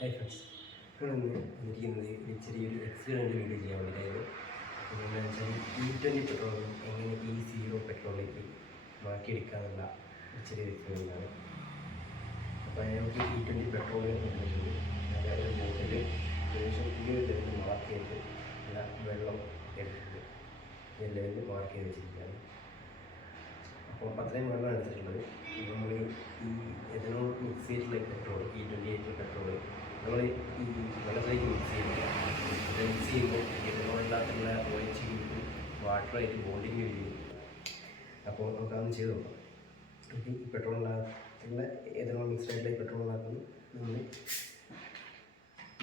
Hi friends, എനിക്കിന്ന് ചെറിയൊരു എക്സ്പീരിയൻ്റ് video ചെയ്യാൻ വേണ്ടിയിട്ടായിരുന്നു. എന്താണെന്ന് വെച്ചാൽ E20 പെട്രോളും എങ്ങനെ E0 പെട്രോളിലേക്ക് മാറ്റിയെടുക്കാമെന്നുള്ള ചെറിയൊരു എക്സ്പീരിയൻ്റാണ്. അപ്പോൾ നമുക്ക് E20 പെട്രോൾ വന്നിട്ടുണ്ട്. അതായത് ഒരു ബോട്ടിൽ ഏകദേശം ഈ ഒരു ലെവലിൽ മാർക്ക് ചെയ്ത് നല്ല വെള്ളം എടുത്തിട്ടുണ്ട്. ഈ ലെവലിൽ മാർക്ക് ചെയ്ത് വെച്ചിരിക്കുകയാണ്. അപ്പോൾ അത്രയും വെള്ളം എടുത്തിട്ടുള്ളത്. നമ്മൾ ഈ എഥനോൾ മിക്സ് ചെയ്തിട്ടുള്ള പെട്രോൾ E28 പെട്രോൾ നമ്മൾ ഈ വെള്ളത്തിലേക്ക് മിക്സ് ചെയ്യുക. മിക്സ് ചെയ്യുമ്പോൾ എഥനോളിനകത്തുള്ള ഒഴിച്ച് കിട്ടും വാട്ടറായിട്ട് ബോണ്ടിങ് വരും. അപ്പോൾ നമുക്കതൊന്ന് ചെയ്ത് നോക്കാം. ഈ പെട്രോളിനകത്തുള്ള എഥനോൾ മിക്സ്ഡ് ആയിട്ടുള്ള പെട്രോളിനകത്ത് നമ്മൾ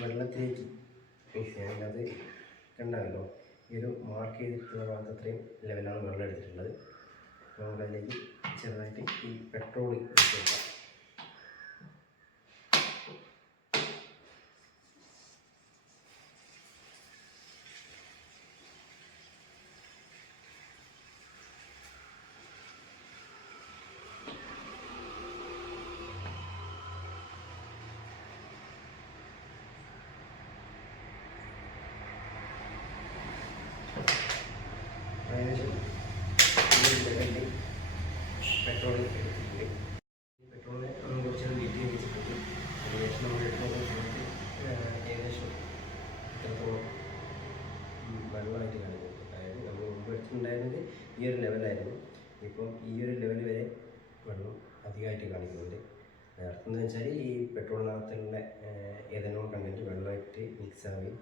വെള്ളത്തിലേക്ക് മിക്സ് ചെയ്യാൻ അത് കണ്ടാണല്ലോ. ഈ ഒരു മാർക്ക് ചെയ്തിട്ടുള്ള ഭാഗത്ത് അത്രയും ലെവലാണ് വെള്ളം എടുത്തിട്ടുള്ളത്. നമുക്കതിലേക്ക് ചെറുതായിട്ട് ഈ പെട്രോൾ ഇട്ട് വെക്കാം. ഏകദേശം പെട്രോൾ എടുത്തിട്ടുണ്ട്. പെട്രോളിനെ നമ്മൾ കുറച്ച് വീട്ടിൽ വെച്ചിട്ടുണ്ട്. അതിനുശേഷം നമ്മൾ എടുക്കുന്ന സമയത്ത് ഏകദേശം ഇത്രത്തോളം വെള്ളമായിട്ട് കാണിക്കുന്നത്. അതായത് നമ്മൾ മുമ്പ് എടുത്തിട്ടുണ്ടായിരുന്നത് ഈ ഒരു ലെവലായിരുന്നു. ഇപ്പം ഈ ഒരു ലെവൽ വരെ വെള്ളം അധികമായിട്ട് കാണിക്കുന്നുണ്ട്. അർത്ഥം എന്ന് വെച്ചാൽ ഈ പെട്രോളിനകത്തുള്ള എഥനോൾ കണ്ടൻറ്റ് വെള്ളമായിട്ട് മിക്സ് ആവുകയും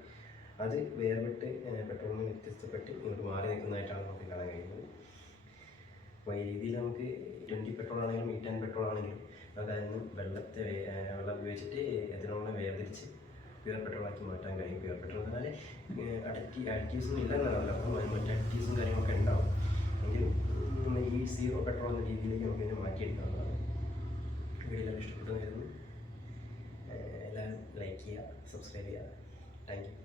അത് വേർപെട്ട് പെട്രോളിന് വ്യത്യസ്തപ്പെട്ട് ഇങ്ങോട്ട് മാറി നിൽക്കുന്നതായിട്ടാണ് നമുക്ക് കാണാൻ കഴിയുന്നത്. അപ്പോൾ ഈ രീതിയിൽ നമുക്ക് E20 പെട്രോൾ ആണെങ്കിലും E10 പെട്രോൾ ആണെങ്കിലും നമുക്ക് അതിൽ നിന്ന് വെള്ളം ഉപയോഗിച്ചിട്ട് എഥനോളിനെ വേർതിരിച്ച് പ്യുവർ പെട്രോളാക്കി മാറ്റാൻ കഴിയും. പ്യുവർ പെട്രോൾ എന്ന് പറഞ്ഞാൽ അഡിറ്റീവ്സൊന്നും ഇല്ലെന്നല്ല, അപ്പം മറ്റ് അഡിറ്റീവ്സും കാര്യങ്ങളൊക്കെ ഉണ്ടാവും. എങ്കിലും E0 പെട്രോൾ എന്ന രീതിയിലേക്ക് നമുക്ക് ഇതിനെ മാറ്റിയെടുക്കാവുന്നതാണ്. വീഡിയോ എല്ലാവരും ഇഷ്ടപ്പെട്ടു വരുന്നു. എല്ലാവരും ലൈക്ക് ചെയ്യുക, സബ്സ്ക്രൈബ് ചെയ്യുക. Thank you.